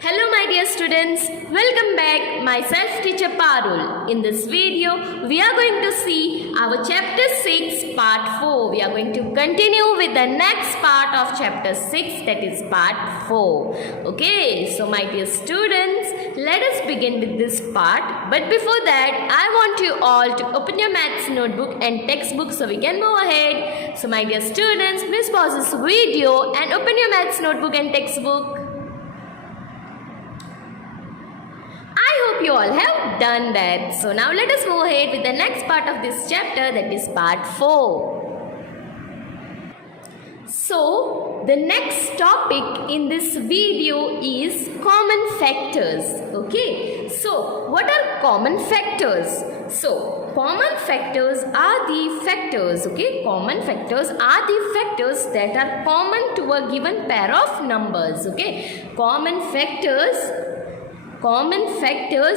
Hello my dear students, welcome back. Myself teacher Parul. In this video, we are going to see our chapter 6 part 4. We are going to continue with the next part of chapter 6, that is part 4. Okay, so my dear students, let us begin with this part. But before that, I want you all to open your maths notebook and textbook so we can move ahead. So my dear students, please pause this video and open your maths notebook and textbook. I hope you all have done that. So now let us move ahead with the next part of this chapter, that is part 4. So the next topic in this video is common factors. Okay, so what are common factors? So common factors are the factors, okay, common factors are the factors that are common to a given pair of numbers, okay. Common factors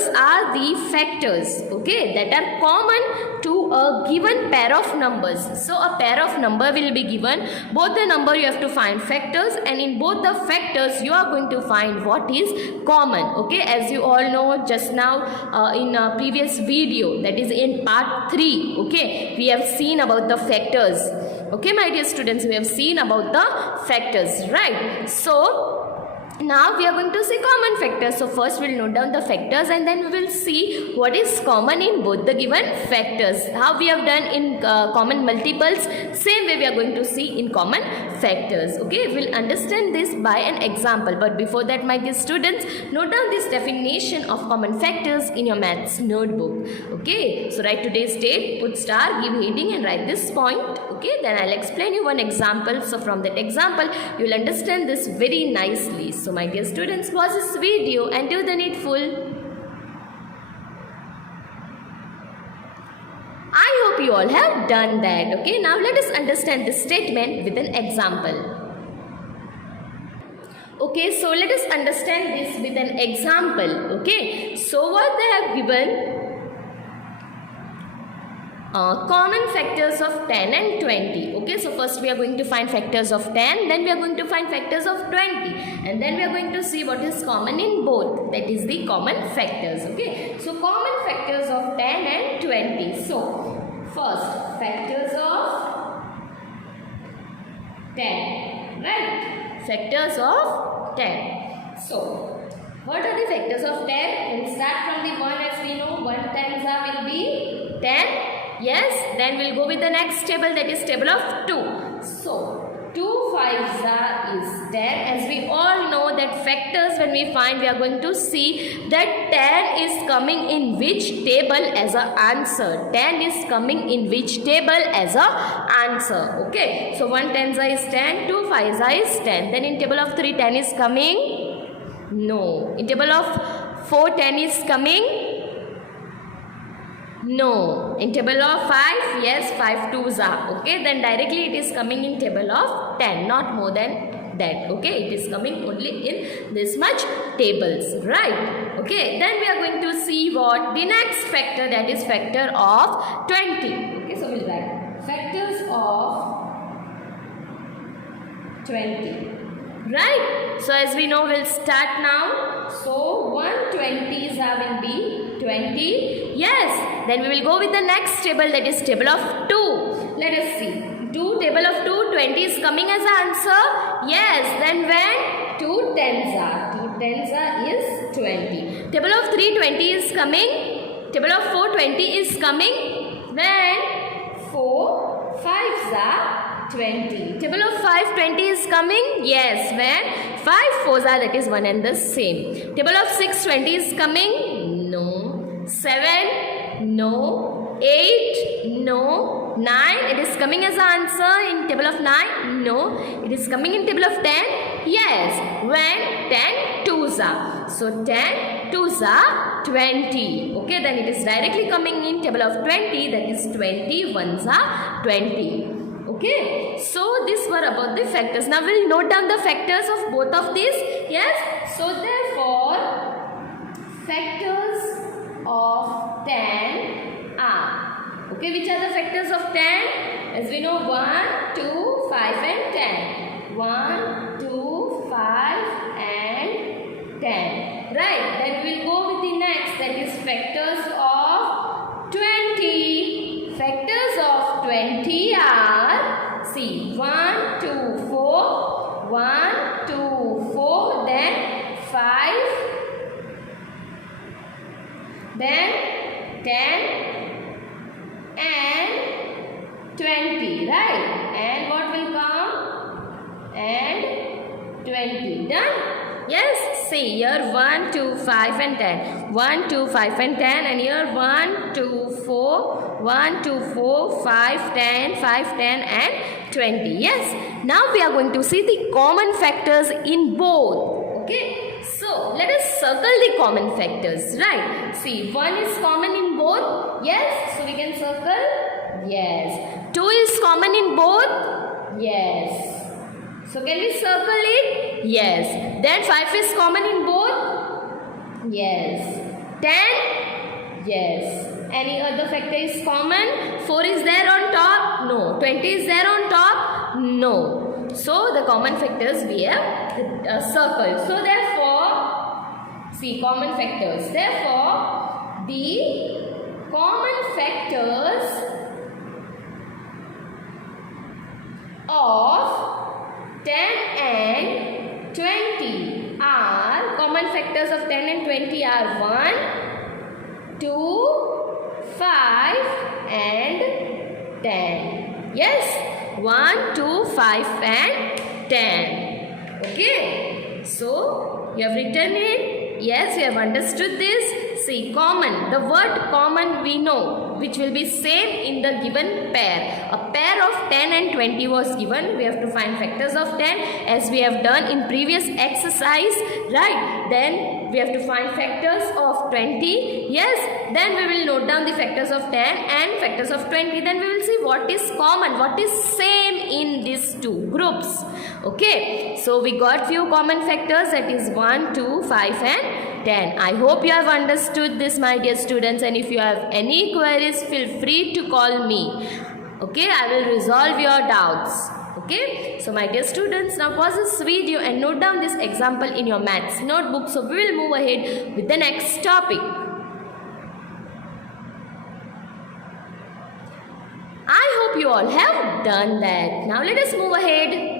are the factors, okay, that are common to a given pair of numbers. So a pair of number will be given, both the number you have to find factors, and in both the factors you are going to find what is common, okay. As you all know just now in a previous video, that is in part 3, okay, we have seen about the factors, okay my dear students, we have seen about the factors, right. So now we are going to see common factors. So first we will note down the factors and then we will see what is common in both the given factors. How we have done in common multiples, same way we are going to see in common factors. Okay, we will understand this by an example. But before that, my dear students, note down this definition of common factors in your maths notebook. Okay, so write today's date, put star, give heading and write this point. Okay, then I'll explain you one example. So from that example, you will understand this very nicely. So my dear students, pause this video and do the needful. I hope you all have done that. Okay, now let us understand this statement with an example. Okay, so let us understand this with an example. Okay, so what they have given, common factors of 10 and 20. Okay, so first we are going to find factors of 10, then we are going to find factors of 20, and then we are going to see what is common in both, that is the common factors. Okay, so common factors of 10 and 20. So first, factors of 10, right? Factors of 10. So what are the factors of 10? We'll start from the 1, as we know 1 times will be 10. Yes, then we'll go with the next table, that is table of 2. So 2 5s is 10. As we all know that factors, when we find, we are going to see that 10 is coming in which table as an answer. 10 is coming in which table as an answer. Okay, so 1 10s is 10, 2 5s is 10. Then in table of 3, 10 is coming? No. In table of 4, 10 is coming? No. In table of 5, yes, 5 2s are. Okay, then directly it is coming in table of 10, not more than that. Okay, it is coming only in this much tables, right? Okay, then we are going to see what the next factor, that is factor of 20. Okay, so we'll write factors of 20. Right, so as we know, we'll start now. So 120s will be 20. Yes, then we will go with the next table, that is table of 2. Let us see. 2 table of 2, 20 is coming as an answer. Yes, then when 2 10s is 20. Table of 3, 20 is coming. Table of 4, 20 is coming. When 4 5s are 20. Table of 5, 20 is coming? Yes. When 5 4s are, that is one and the same. Table of 6, 20 is coming? No. 7? No. 8? No. 9? It is coming as an answer in table of 9? No. It is coming in table of 10? Yes. When 10 2s are. So 10 2s are 20. Okay, then it is directly coming in table of 20, that is 20 1s are 20. Okay, so these were about the factors. Now we'll note down the factors of both of these. Yes, so therefore factors of 10 are, okay, which are the factors of 10? As we know, 1, 2, 5 and 10. 1, 2, 5 and 10. 10 and 20, right? And what will come? And 20. Done? Yes, see here 1, 2, 5 and 10. 1, 2, 5 and 10, and here 1, 2, 4, 1, 2, 4, 5, 10, 5, 10 and 20. Yes, now we are going to see the common factors in both. Okay, so let us circle the common factors, right? See, 1 is common in both. Yes, so we can circle. Yes. 2 is common in both. Yes. So can we circle it? Yes. Then 5 is common in both? Yes. 10? Yes. Any other factor is common? 4 is there on top? No. 20 is there on top? No. So the common factors we have circled. So therefore, see common factors. Therefore, the common factors of 10 and 20 are, common factors of 10 and 20 are 1, 2, 5 and 10. Yes, 1, 2, 5 and 10. Okay, so you have written it. Yes, you have understood this. See, common, the word common we know, which will be same in the given pair. A pair of 10 and 20 was given. We have to find factors of 10 as we have done in previous exercise, right? Then we have to find factors of 20. Yes, then we will note down the factors of 10 and factors of 20. Then we will see what is common, what is same in these two groups. Okay, so we got few common factors, that is 1, 2, 5 and 10. I hope you have understood this, my dear students, and if you have any queries, feel free to call me. Okay, I will resolve your doubts. Okay, so my dear students, now pause this video and note down this example in your maths notebook. So we will move ahead with the next topic. I hope you all have done that. Now let us move ahead.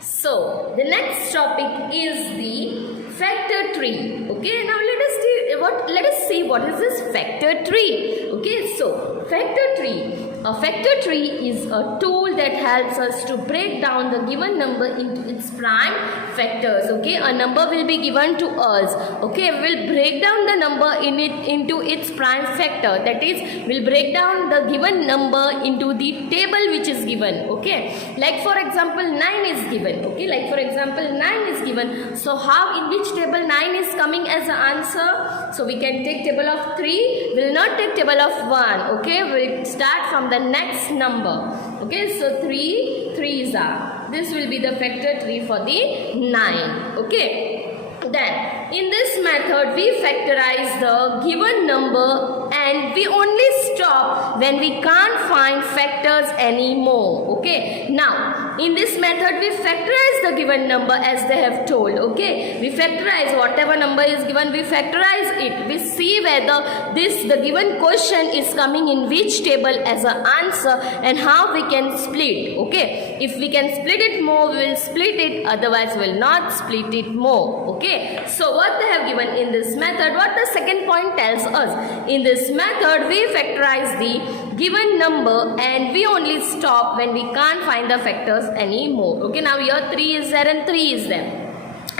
So the next topic is the factor tree. Okay, now let us see what is this factor tree. Okay, so factor tree. A factor tree is a tool that helps us to break down the given number into its prime factors. Okay, a number will be given to us. Okay, we will break down the number into its prime factor. That is, we'll break down the given number into the table which is given. Okay, like for example 9 is given. Okay, like for example 9 is given. So how, in which table 9 is coming as an answer? So we can take table of 3. We will not take table of 1. Okay, we will start from the next number. Okay, so 3 3s are. This will be the factor tree for the 9. Okay, then in this method we factorize the given number and we only stop when we can't find factors anymore. Okay, now in this method we factorize the given number as they have told. Okay, we factorize whatever number is given, we factorize it. We see whether the given question is coming in which table as an answer and how we can split. Okay, if we can split it more, we will split it, otherwise we will not split it more. Okay, so what they have given in this method, what the second point tells us, in this method we factorize the given number and we only stop when we can't find the factors anymore. Okay, now here 3 is there and 3 is there.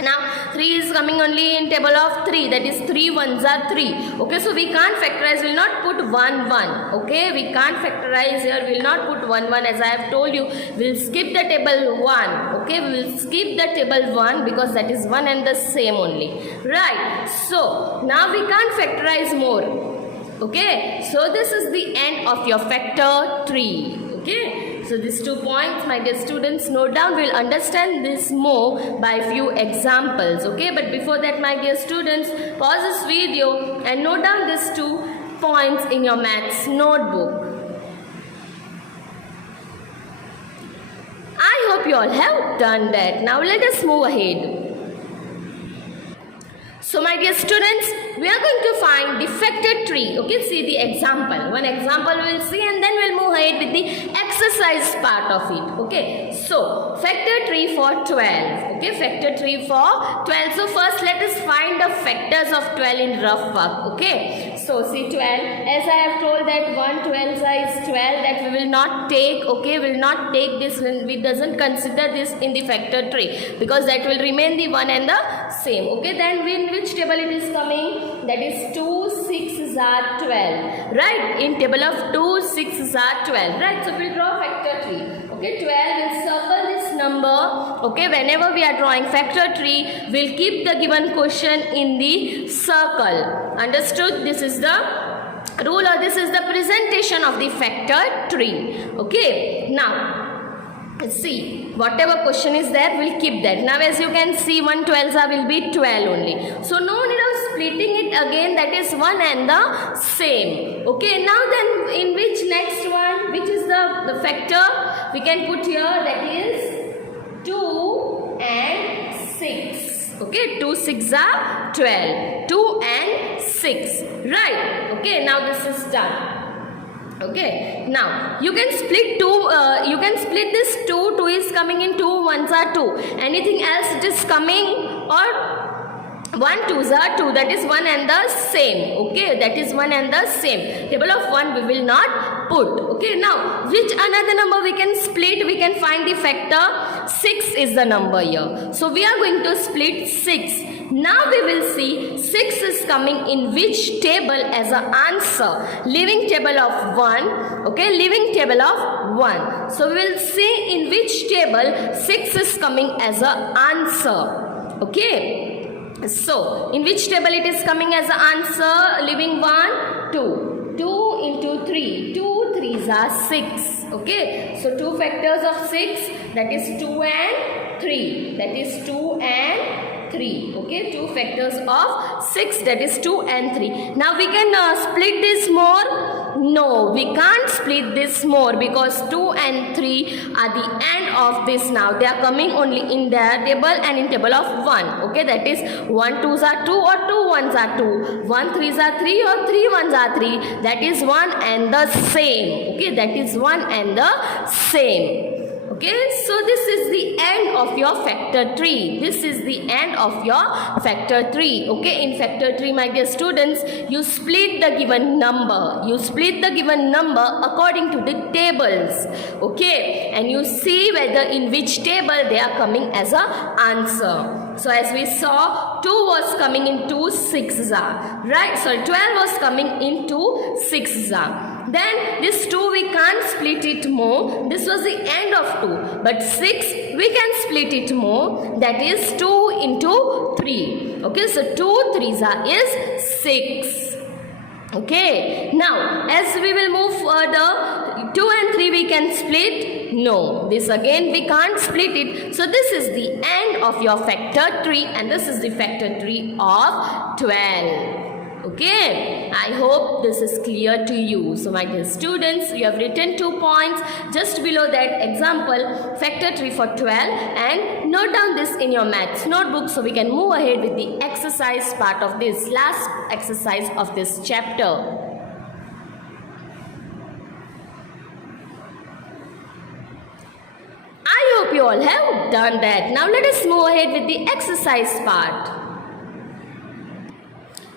Now 3 is coming only in table of 3, that is 3 1s are 3. Okay, so we can't factorize, we will not put 1 1. Okay, we can't factorize here, we will not put 1 1 as I have told you. We will skip the table 1. Okay, we will skip the table 1 because that is one and the same only. Right, so now we can't factorize more. Okay, so this is the end of your factor tree. Okay, so these 2 points, my dear students, note down. We will understand this more by few examples. Okay, but before that, my dear students, pause this video and note down these 2 points in your maths notebook. I hope you all have done that. Now let us move ahead. So my dear students, we are going to find the factor tree. Okay, see the example. One example we will see and then we'll move ahead with the exercise part of it. Okay, so factor tree for 12. Okay, factor tree for 12. So first let us find the factors of 12 in rough work. Okay, so see 12. As I have told that 1 12 is 12, that we will not take. Okay, will not take this. We doesn't consider this in the factor tree because that will remain the one and the same. Okay, then in which table it is coming? That is 2 6 are 12. Right? In table of 2 6 are 12. Right? So we'll draw factor tree. Okay, 12 will circle this number. Okay, whenever we are drawing factor tree, we'll keep the given question in the circle. Understood? This is the rule, or this is the presentation of the factor tree. Okay, now see, whatever question is there, we'll keep that. Now as you can see, 1 12 will be 12 only. So no need of splitting it again, that is one and the same. Okay, now then in which next one, which is the factor we can put here, that is 2 and 6. Okay, 2 6 are 12. 2 and 6. Right. Okay, now this is done. Okay, now you can split you can split this 2 is coming in 2 1s are 2, anything else it is coming, or 1 2s are 2, that is one and the same. Okay, that is one and the same. Table of 1 we will not put. Okay, now which another number we can split? We can find the factor. 6 is the number here, so we are going to split 6. Now we will see 6 is coming in which table as an answer. Leaving table of 1. Okay, leaving table of 1. So we will see in which table 6 is coming as an answer. Okay, so in which table it is coming as an answer? Leaving 1 2. 2 into 3. 2 3s are 6. Okay, so 2 factors of 6, that is 2 and 3. That is 2 and 3. Okay, 2 factors of 6, that is 2 and 3. Now we can split this more. No, we can't split this more because 2 and 3 are the end of this now. They are coming only in their table and in table of 1. Okay, that is 1 2s are 2 or 2 1s are 2. 1 3s are 3 or 3 1s are 3. That is one and the same. Okay, that is one and the same. Okay, so this is the end of your factor tree. This is the end of your factor tree. Okay, in factor tree, my dear students, you split the given number. You split the given number according to the tables. Okay, and you see whether in which table they are coming as a answer. So as we saw, 2 was coming in 2 6s are. Right, so 12 was coming in 2 6s are. Then this 2 we can't split it more. This was the end of 2. But 6 we can split it more. That is 2 into 3. Okay, so 2 3s are is 6. Okay, now as we will move further, 2 and 3 we can split. No, this again we can't split it. So this is the end of your factor tree and this is the factor tree of 12. Okay, I hope this is clear to you. So my dear students, you have written 2 points just below that example, factor tree for 12, and note down this in your maths notebook so we can move ahead with the exercise part of this last exercise of this chapter. I hope you all have done that. Now let us move ahead with the exercise part.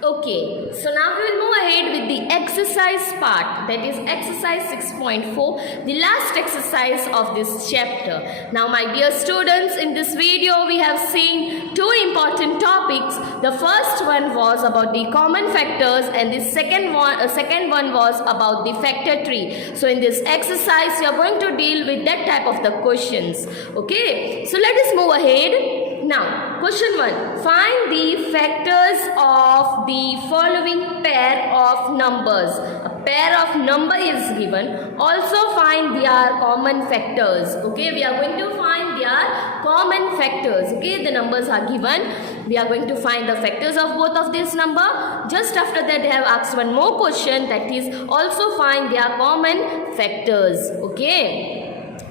Okay, so now we will move ahead with the exercise part, that is exercise 6.4, the last exercise of this chapter. Now my dear students, in this video we have seen 2 important topics. The first one was about the common factors and the second one was about the factor tree. So in this exercise you are going to deal with that type of the questions. Okay, so let us move ahead. Now, question 1. Find the factors of the following pair of numbers. A pair of number is given. Also find their common factors. Okay, we are going to find their common factors. Okay, the numbers are given. We are going to find the factors of both of this number. Just after that, they have asked one more question, that is also find their common factors. Okay.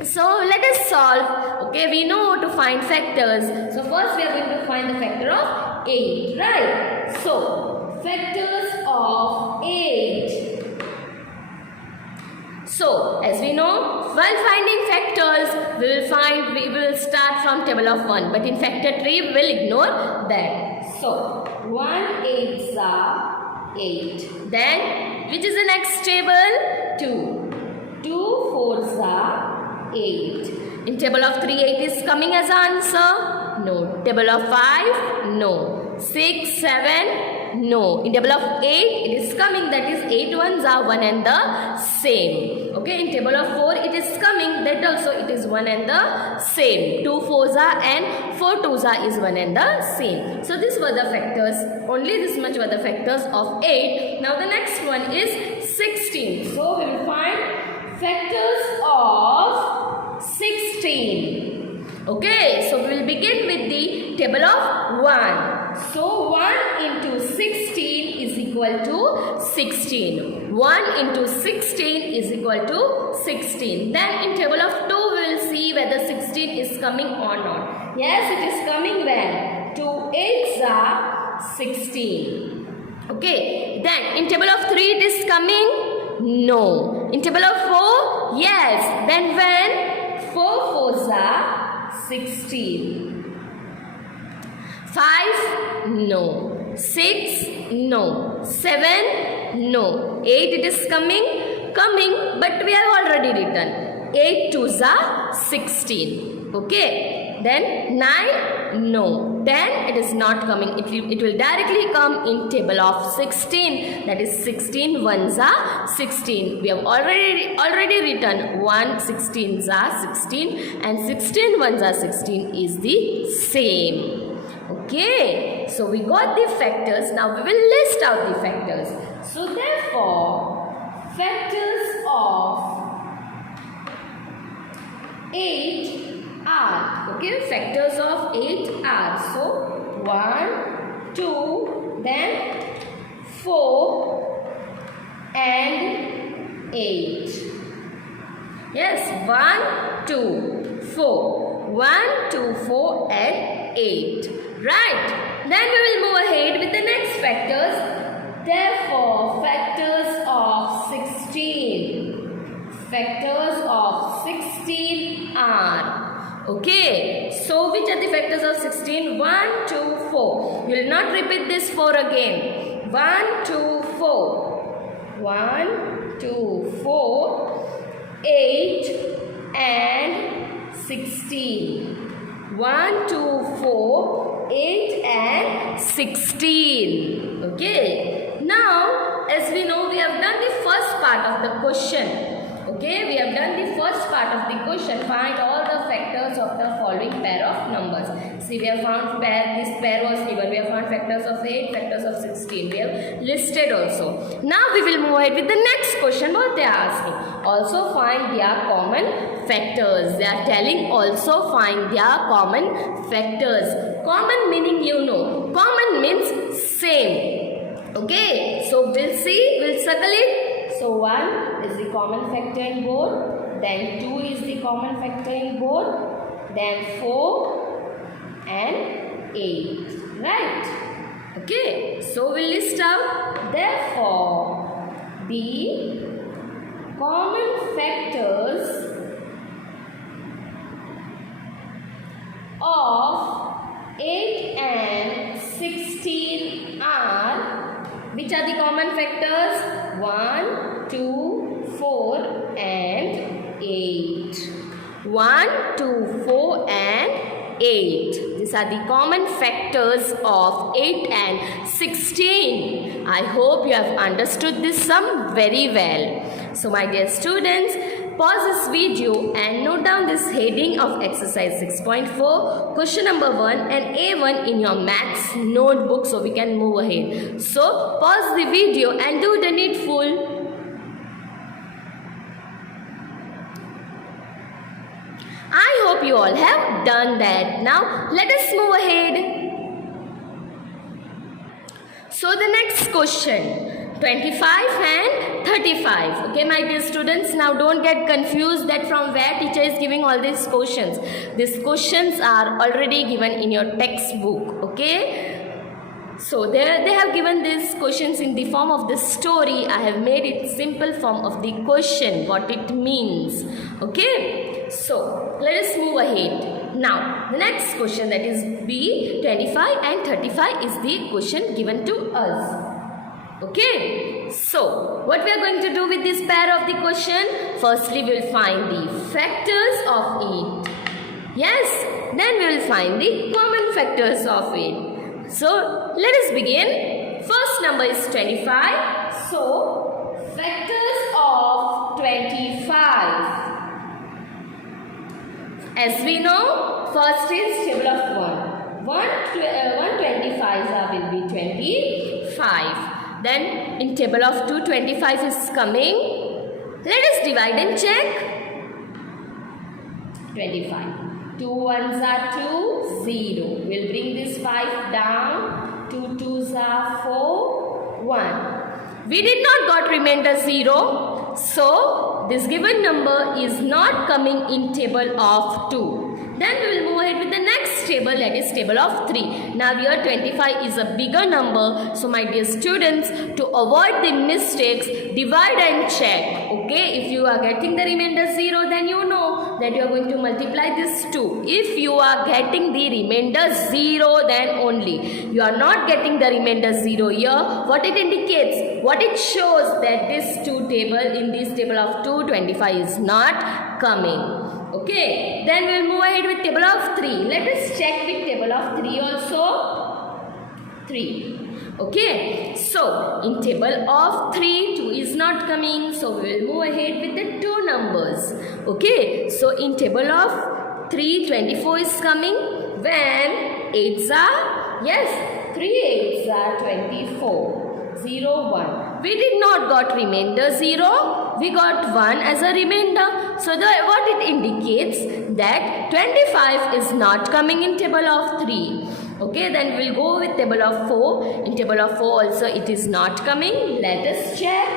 So let us solve. Okay, we know to find factors. So first we are going to find the factor of 8, right? So factors of 8. So, as we know, while finding factors, we will start from table of 1. But in factor 3, we will ignore that. So, 1 8s are 8. Then, which is the next table? 2. 2 4s are 8. In table of 3, 8 is coming as answer? No. Table of 5? No. 6, 7? No. In table of 8, it is coming, that is 8 ones are 1 and the same. Okay, in table of 4, it is coming, that also it is 1 and the same. 2 4s are and 4 2s are is 1 and the same. So this were the factors, only this much were the factors of 8. Now the next one is 16. So we will find factors of 16. Okay, so we will begin with the table of 1. So 1 into 16 is equal to 16. 1 into 16 is equal to 16. Then in table of 2 we will see whether 16 is coming or not. Yes, it is coming when 2 8s are 16. Okay, then in table of 3 it is coming? No. In table of 4? Yes. Then when 4 4s are 16. 5? No. 6? No. 7? No. 8 it is coming? Coming, but we have already written. 8 2s are 16. Okay. Then 9? No. 10 it is not coming. It will directly come in table of 16. That is 16 1s are 16. We have already written 1 16s are 16 and 16 1s are 16 is the same. Okay, so we got the factors. Now we will list out the factors. So therefore, factors of 8 are, okay, factors of 8 are, so 1, 2, then 4 and 8. Yes, 1, 2, 4. 1, 2, 4 and 8. Right. Then we will move ahead with the next factors. Therefore, factors of 16. Factors of 16 are. Okay. So, which are the factors of 16? 1, 2, 4. You will not repeat this 4 again. 1, 2, 4. 1, 2, 4. 8 and 16. 1, 2, 4, 8 and 16. Okay. Now, as we know, we have done the first part of the question. Okay, we have done the first part of the question. Find all the factors of the following pair of numbers. See, we have found this pair was given. We have found factors of 8, factors of 16. We have listed also. Now, we will move ahead with the next question. What they are asking? Also find their common factors. They are telling also find their common factors. Common meaning you know. Common means same. Okay. So we'll see. We'll circle it. So 1 is the common factor in both. Then 2 is the common factor in both. Then 4 and 8. Right. Okay. So we'll list out. Therefore, the common factors of 8 and 16 are, which are the common factors? 1, 2, 4 and 8. 1, 2, 4 and 8. These are the common factors of 8 and 16. I hope you have understood this sum very well. So my dear students, pause this video and note down this heading of exercise 6.4, question number 1 and A1 in your maths notebook so we can move ahead. So pause the video and do the needful. I hope you all have done that. Now let us move ahead. So the next question, 25 and 35. Okay, my dear students, now don't get confused that from where teacher is giving all these questions. These questions are already given in your textbook. Okay. So there they have given these questions in the form of the story. I have made it simple form of the question, what it means. Okay, so let us move ahead. Now the next question, that is B, 25 and 35 is the question given to us. Okay, so what we are going to do with this pair of the question? Firstly, we will find the factors of it. Yes, then we will find the common factors of it. So let us begin. First number is 25. So factors of 25. As we know, first is table of 1. 125 will be 25. Then in table of 2, 25 is coming. Let us divide and check. 25. 2 ones are 2, 0. We'll bring this 5 down. 2 twos are 4, 1. We did not got remainder 0. So this given number is not coming in table of 2. Then we will move ahead with the next table, that is table of 3. Now here 25 is a bigger number. So my dear students, to avoid the mistakes, divide and check. Okay, if you are getting the remainder 0, then you know that you are going to multiply this 2. If you are getting the remainder 0, then only. You are not getting the remainder 0 here. What it indicates, what it shows, that this 2 table, in this table of 2, 25 is not coming. Okay, then we will move ahead with table of 3. Let us check with table of 3 also. 3. Okay, so in table of 3, 2 is not coming. So we will move ahead with the 2 numbers. Okay, so in table of 3, 24 is coming. When 8s are, yes, 3 8s are 24. 0, 1. We did not got remainder 0. We got 1 as a remainder. So what it indicates, that 25 is not coming in table of 3. Okay, then we will go with table of 4. In table of 4 also it is not coming. Let us check.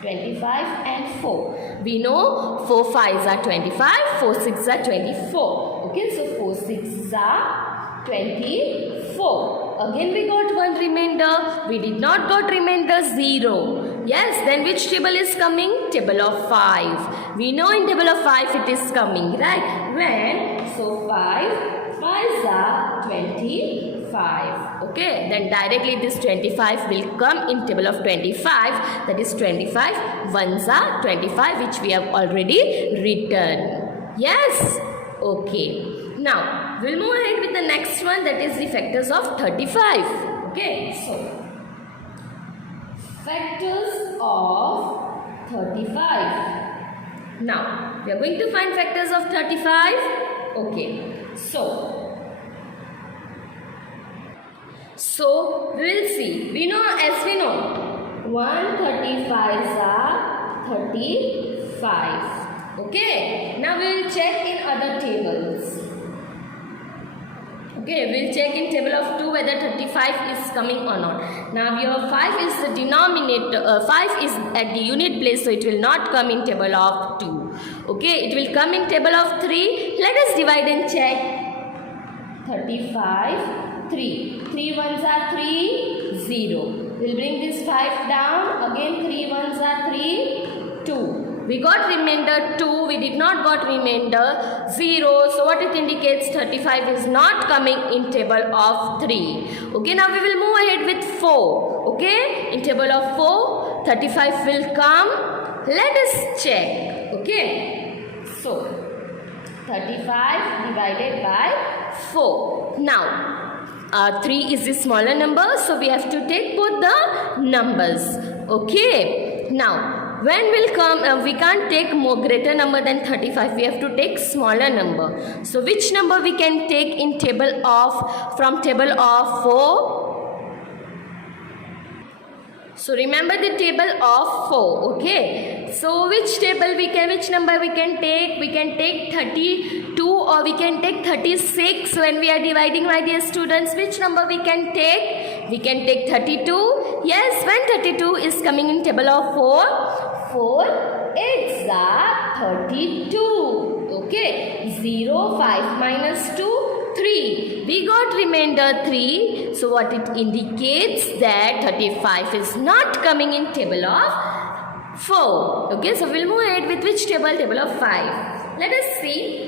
25 and 4. We know 4 5s are 25, 4 6s are 24. Okay, so 4 6s are 24. Again we got 1 remainder. We did not got remainder 0. Yes, then which table is coming? Table of 5. We know in table of 5 it is coming, right? When? So 5 5s are 25. Okay, then directly this 25 will come in table of 25. That is 25 1s are 25, which we have already written. Yes? Okay. Now, we'll move ahead with the next one, that is the factors of 35. Okay, so factors of 35. Now, we are going to find factors of 35. Okay, so we will see. We know, as we know, 135s are 35. Okay, now we will check in other tables. Okay, we will check in table of 2 whether 35 is coming or not. Now here 5 is the denominator, 5 is at the unit place, so it will not come in table of 2. Okay, it will come in table of 3. Let us divide and check. 35, 3. 3 1s are 3, 0. We will bring this 5 down. Again 3 1s are 3, 2. We got remainder 2, we did not got remainder 0. So what it indicates, 35 is not coming in table of 3. Okay, now we will move ahead with 4. Okay, in table of 4, 35 will come. Let us check. Okay, so 35 divided by 4. Now 3 is the smaller number, so we have to take both the numbers. Okay, now when will come, we can't take more greater number than 35. We have to take smaller number. So which number we can take in table of, from table of 4? So remember the table of 4. Okay. So which table we can, which number we can take? We can take 32 or we can take 36 when we are dividing, my dear students. Which number we can take? We can take 32. Yes, when 32 is coming in table of 4. 4 8s are 32. Okay, 0, 5 minus 2, 3. We got remainder 3. So what it indicates that 35 is not coming in table of 4. Okay, so we'll move ahead with which table? Table of 5. Let us see.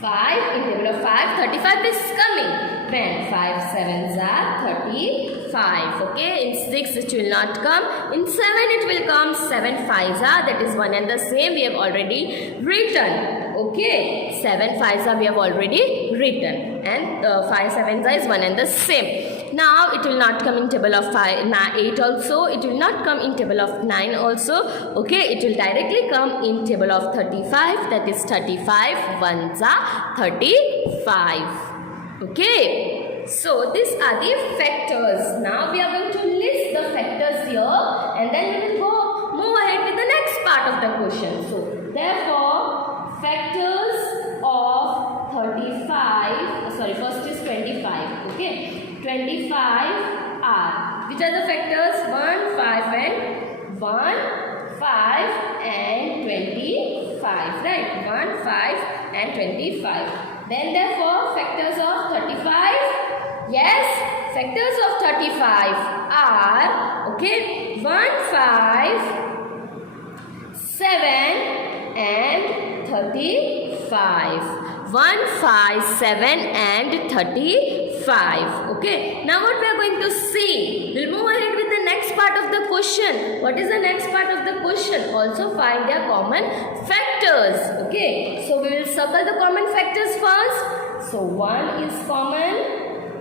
5 in table of 5, 35 is coming. When 5 7s are 35. Okay, in 6 it will not come. In 7 it will come. 7 5s are, that is one and the same. We have already written. Okay, 7 5s are we have already written. And 5 7s is one and the same. Now it will not come in table of 8 also. It will not come in table of 9 also. Okay, it will directly come in table of 35. That is 35 ones are 35. Okay, so these are the factors. Now we are going to list the factors here and then we will move ahead with the next part of the question. So therefore, factors of 35, first is 25. Okay, 25 are, which are the factors? 1, 5 and 1, 5 and 25, right? 1, 5 and 25. Then therefore factors of 35, yes, factors of 35 are, okay, 1, 5, 7 and 35. 1, 5, 7 and 35. Okay, now what we are going to see? We'll move ahead with the next part of the question. What is the next part of the question? Also find their common factors. Okay, so we will circle the common factors first. So 1 is common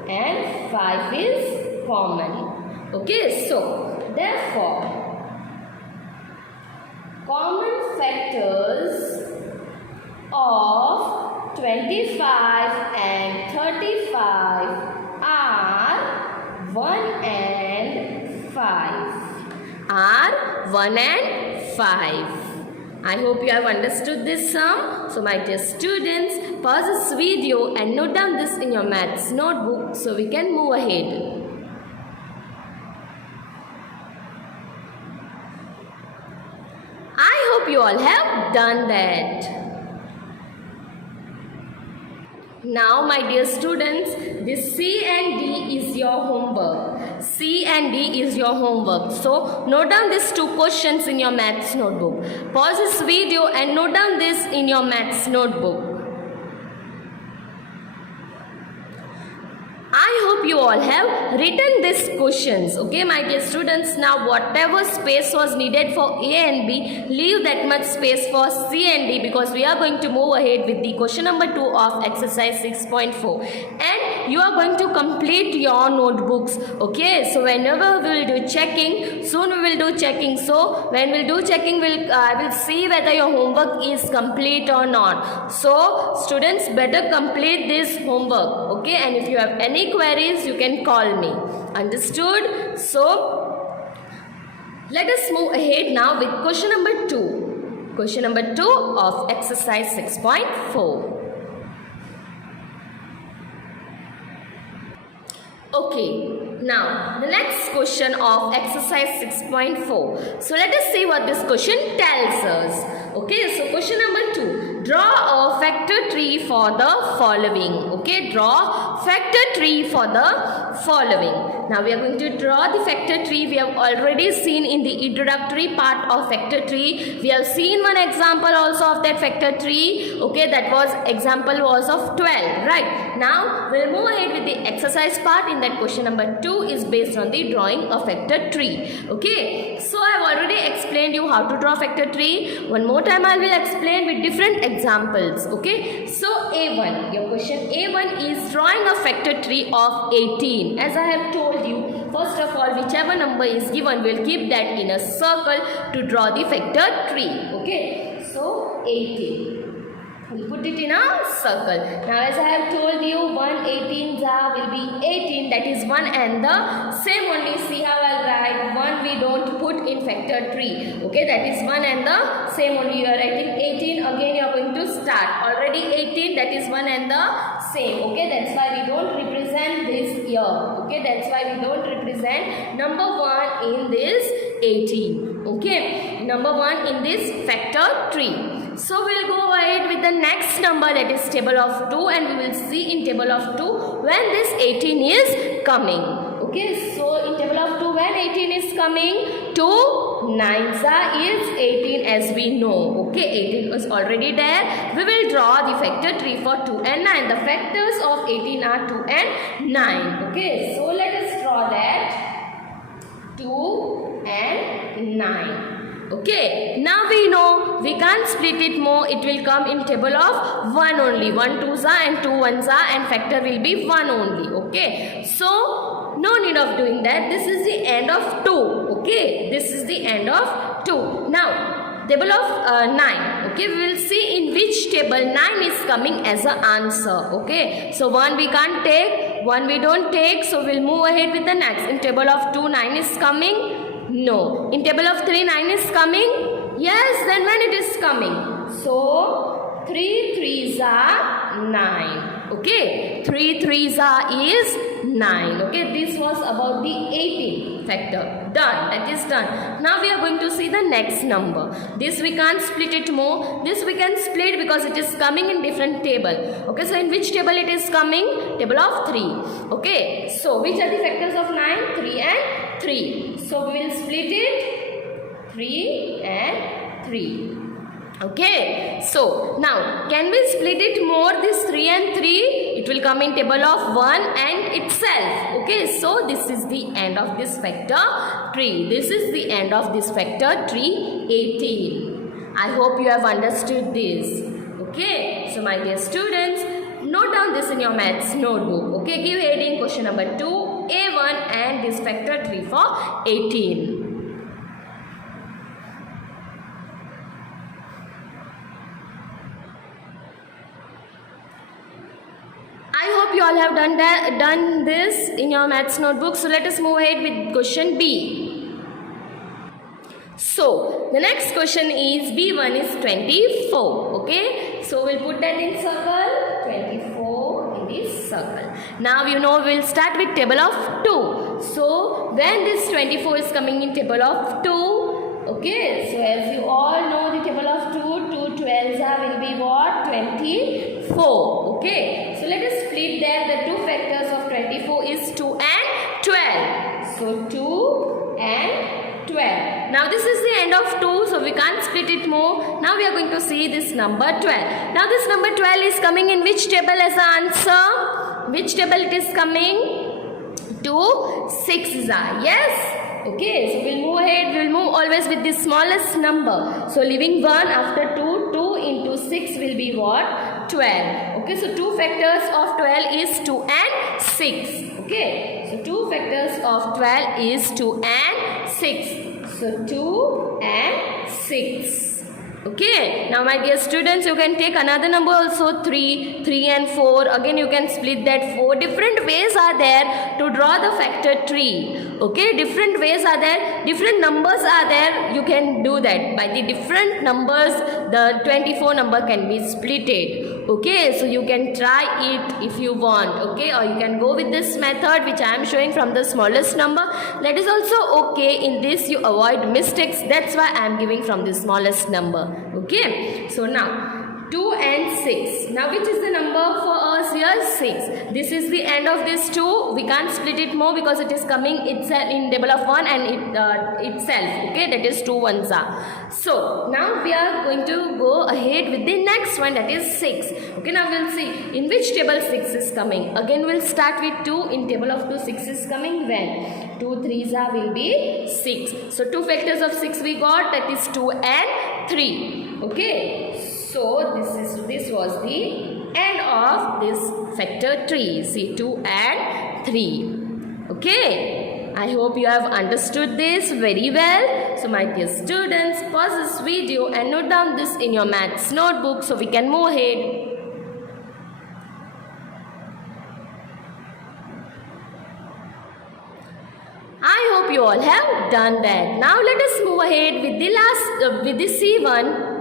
and 5 is common. Okay, so therefore common factors of 25 and 35 are 1 and 5. Are 1 and 5. I hope you have understood this sum. So my dear students, pause this video and note down this in your maths notebook so we can move ahead. I hope you all have done that. Now my dear students, this C and D is your homework. C and D is your homework. So note down these two questions in your maths notebook. Pause this video and note down this in your maths notebook. I hope you all have written these questions. Okay, my dear students. Now whatever space was needed for A and B, leave that much space for C and D because we are going to move ahead with the question number 2 of exercise 6.4. And you are going to complete your notebooks. Okay, so whenever we will do checking, soon we will do checking. So when we will do checking, I will see whether your homework is complete or not. So students, better complete this homework. Okay, and if you have any queries, you can call me. Understood? So let us move ahead now with question number 2. Question number 2 of exercise 6.4. Okay, now the next question of exercise 6.4. So let us see what this question tells us. Okay, so question number 2. Draw a factor tree for the following. Okay, draw factor tree for the following. Now we are going to draw the factor tree. We have already seen in the introductory part of factor tree. We have seen one example also of that factor tree. Okay, that was example was of 12. Right. Now we will move ahead with the exercise part. In that question number 2 is based on the drawing a factor tree. Okay, so I have already explained you how to draw factor tree. One more time I will explain with different examples. Okay, so A1, your question A1 is drawing a factor tree of 18. As I have told you, first of all, whichever number is given, we will keep that in a circle to draw the factor tree. Okay, so 18. We'll put it in a circle. Now as I have told you, 1 18s will be 18, that is 1 and the same only. See how I'll write 1 we don't put in factor tree. Okay, that is 1 and the same only. You are writing 18, again you are going to start. Already 18, that is 1 and the same. Okay, that's why we don't represent this here. Okay, that's why we don't represent number 1 in this 18. Okay, number 1 in this factor tree. So we'll go ahead with the next number, that is table of 2, and we will see in table of 2 when this 18 is coming. Okay, so in table of 2 when 18 is coming, 2 9s is 18 as we know. Okay, 18 is already there. We will draw the factor tree for 2 and 9. The factors of 18 are 2 and 9. Okay, so let us draw that 2 and 9. Okay, now we know we can't split it more. It will come in table of 1 only. 1 2s and 2 1s and factor will be 1 only. Okay, so no need of doing that. This is the end of 2. Okay, this is the end of 2. Now table of 9. Okay, we will see in which table 9 is coming as an answer. Okay, so 1 we can't take, 1 we don't take, so we'll move ahead with the next. In table of 2 9 is coming. No. In table of 3 9 is coming. Yes, then when it is coming? So 3 3s are 9. Okay, 3 3s are is 9. Okay, this was about the 18 factor. Done. That is done. Now we are going to see the next number. This we can't split it more. This we can split because it is coming in different table. Okay, so in which table it is coming? Table of 3. Okay, so which are the factors of 9? 3 and 3. So we will split it 3 and 3. Okay, so now can we split it more, this 3 and 3? It will come in table of 1 and itself. Okay, so this is the end of this factor tree. This is the end of this factor tree 18. I hope you have understood this. Okay, so my dear students, note down this in your maths notebook. Okay, give heading question number 2, A1 and this factor tree for 18. I hope you all have done this in your maths notebook. So let us move ahead with question B. So the next question is B1 is 24. Okay, so we'll put that in circle. 24 in this circle. Now you know we'll start with table of 2. So when this 24 is coming in table of 2. Okay, so as you all know the table of 2 12s will be what? 24. Okay, so let us split that. The two factors of 24 is 2 and 12. So 2 and 12. Now this is the end of 2, so we can't split it more. Now we are going to see this number 12. Now this number 12 is coming in which table as an answer? Which table it is coming? 2 6 yes. Okay, so we'll move ahead. We'll move always with the smallest number. So leaving 1 after 2, 2 into 6 will be what? 12. Okay, so 2 factors of 12 is 2 and 6. Okay, so 2 factors of 12 is 2 and 6. So 2 and 6. Okay, now my dear students, you can take another number also, 3 and 4. Again you can split that. 4 different ways are there to draw the factor tree. Okay, different ways are there, different numbers are there. You can do that. By the different numbers, the 24 number can be splitted. Okay, so you can try it if you want. Okay, or you can go with this method which I am showing from the smallest number. That is also okay. In this you avoid mistakes. That's why I am giving from the smallest number. Okay, so now 2 and 6. Now which is the number for us here? 6. This is the end of this 2. We can't split it more because it is coming itself in table of 1 and itself. Okay, that is 2 1s are. So now we are going to go ahead with the next one, that is 6. Okay, now we'll see in which table 6 is coming. Again we'll start with 2. In table of 2 6 is coming when? 2 3s are will be 6. So 2 factors of 6 we got, that is 2 and 3. Okay, so this was the end of this factor tree. See, 2 and 3. Okay, I hope you have understood this very well. So my dear students, pause this video and note down this in your maths notebook so we can move ahead. I hope you all have done that. Now let us move ahead with the last with the C1.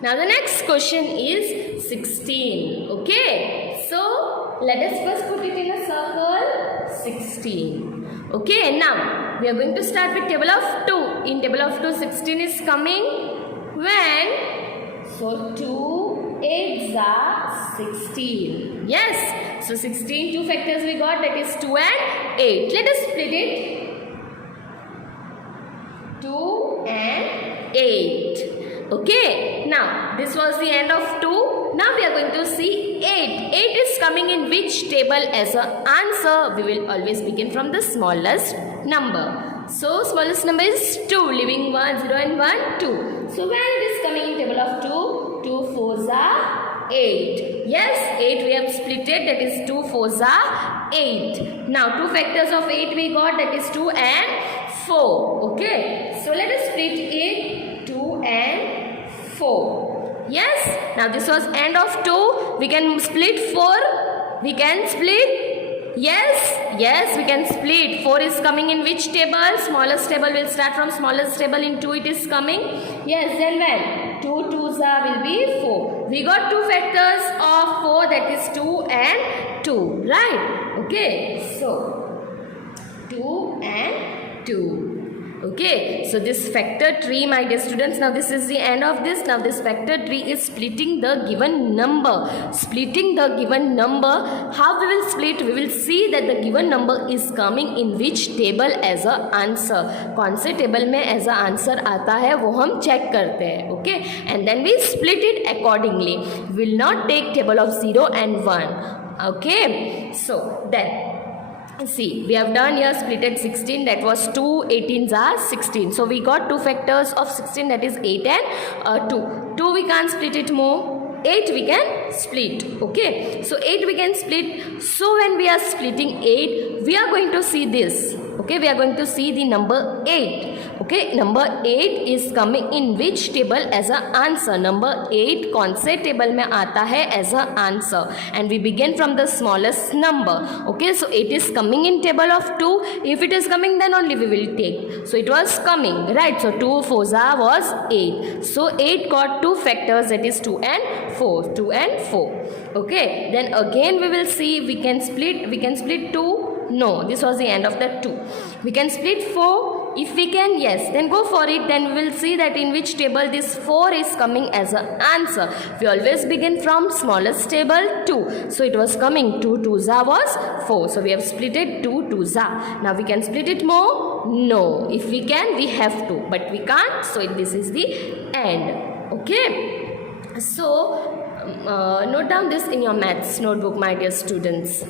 Now the next question is 16. Okay, so let us first put it in a circle. 16. Okay, now we are going to start with table of 2. In table of 2, 16 is coming when? So 2 8s are 16. Yes. So 16, 2 factors we got, that is 2 and 8. Let us split it. 2 and 8. Okay. Now this was the end of 2. Now we are going to see 8. 8 is coming in which table as an answer? We will always begin from the smallest number. So smallest number is 2, leaving 1, 0 and 1, 2. So when it is coming in table of 2, 2 4s are 8. Yes, 8 we have split it, that is 2 4s are 8. Now 2 factors of 8 we got, that is 2 and 4. Okay. So let us split it 2 and 4. Yes. Now this was end of 2. We can split 4. We can split. Yes, we can split. 4 is coming in which table? Smallest table. Will start from smallest table. In 2 it is coming. Yes, then when? 2 2s will be 4. We got 2 factors of 4, that is 2 and 2. Right? Okay. So 2 and 2. Okay, so this factor tree, my dear students, now this is the end of this. Now this factor tree is splitting the given number. Splitting the given number. How we will split? We will see that the given number is coming in which table as a answer. कौन से table में as a answer आता है वो हम check करते हैं. Okay, and then we split it accordingly. We will not take table of 0 and 1. Okay, so then see, we have done here splitted 16, that was 2 18s are 16. So we got 2 factors of 16, that is 8 and 2. 2 we can't split it more. 8 we can split. Okay, so 8 we can split. So when we are splitting 8, we are going to see this. Okay, we are going to see the number 8. Okay, number 8 is coming in which table as an answer? Number 8 कौन से table में आता है as an answer? And we begin from the smallest number. Okay, so 8 is coming in table of 2. If it is coming, then only we will take. So it was coming, right? So 2 4s was 8. So 8 got 2 factors, that is 2 and 4. 2 and 4. Okay, then again we will see we can split 2. No, this was the end of the 2. We can split 4. If we can, yes, then go for it. Then we will see that in which table this 4 is coming as an answer. We always begin from smallest table 2. So it was coming 2 2s was 4. So we have split it 2 2s. Now we can split it more? No. If we can, we have to. But we can't. So this is the end. Okay. So note down this in your maths notebook, my dear students.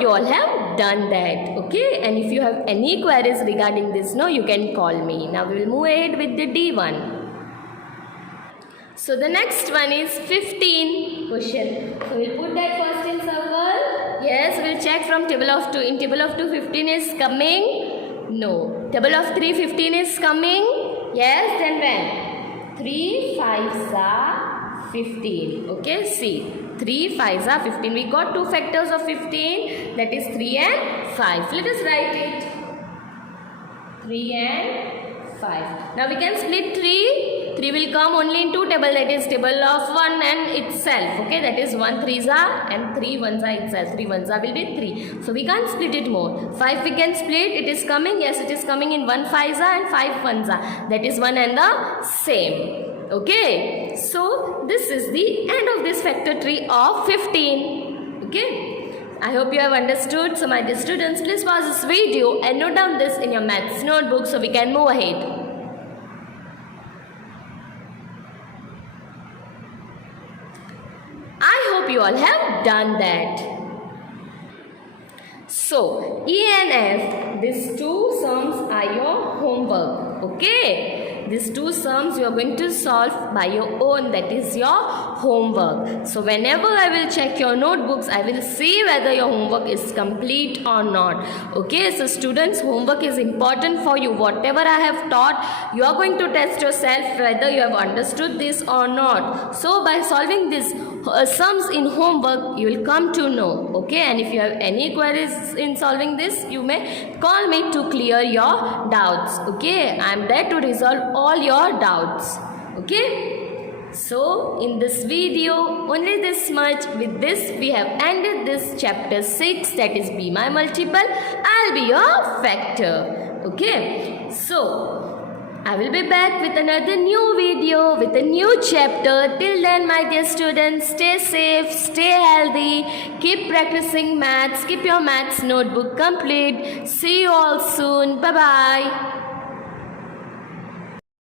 You all have done that. Okay, and if you have any queries regarding this, no, you can call me. Now we will move ahead with the D1. So the next one is 15 question. So we'll put that first in circle. Yes, we'll check from table of 2. In table of 2, 15 is coming. No. Table of 3, 15 is coming. Yes, then when? 3 5s are 15. Okay, see. 3 5s are 15. We got 2 factors of 15, that is 3 and 5. Let us write it. 3 and 5. Now we can split 3. 3 will come only in 2 tables, that is table of 1 and itself. Okay, that is 1 3s are and 3 1s are itself. 3 1s are will be 3. So we can't split it more. 5 we can split. It is coming. Yes, it is coming in 1 5s are and 5 1s are. That is one and the same. Okay, so this is the end of this factor tree of 15. Okay, I hope you have understood. So my dear students, please pause this video and note down this in your maths notebook so we can move ahead. I hope you all have done that. So E and F, these two sums are your homework. Okay. These two sums you are going to solve by your own, that is your homework. So whenever I will check your notebooks, I will see whether your homework is complete or not. Okay, so students, homework is important for you. Whatever I have taught, you are going to test yourself whether you have understood this or not. So by solving these sums in homework, you will come to know. Okay, and if you have any queries in solving this, you may call me to clear your doubts. Okay, I am there to resolve all your doubts. Okay, So in this video, only this much. With this, we have ended this chapter 6, that is be my multiple. I'll be your factor. Okay. So I will be back with another new video with a new chapter. Till then, my dear students, stay safe, stay healthy, keep practicing maths, keep your maths notebook complete. See you all soon. Bye-bye.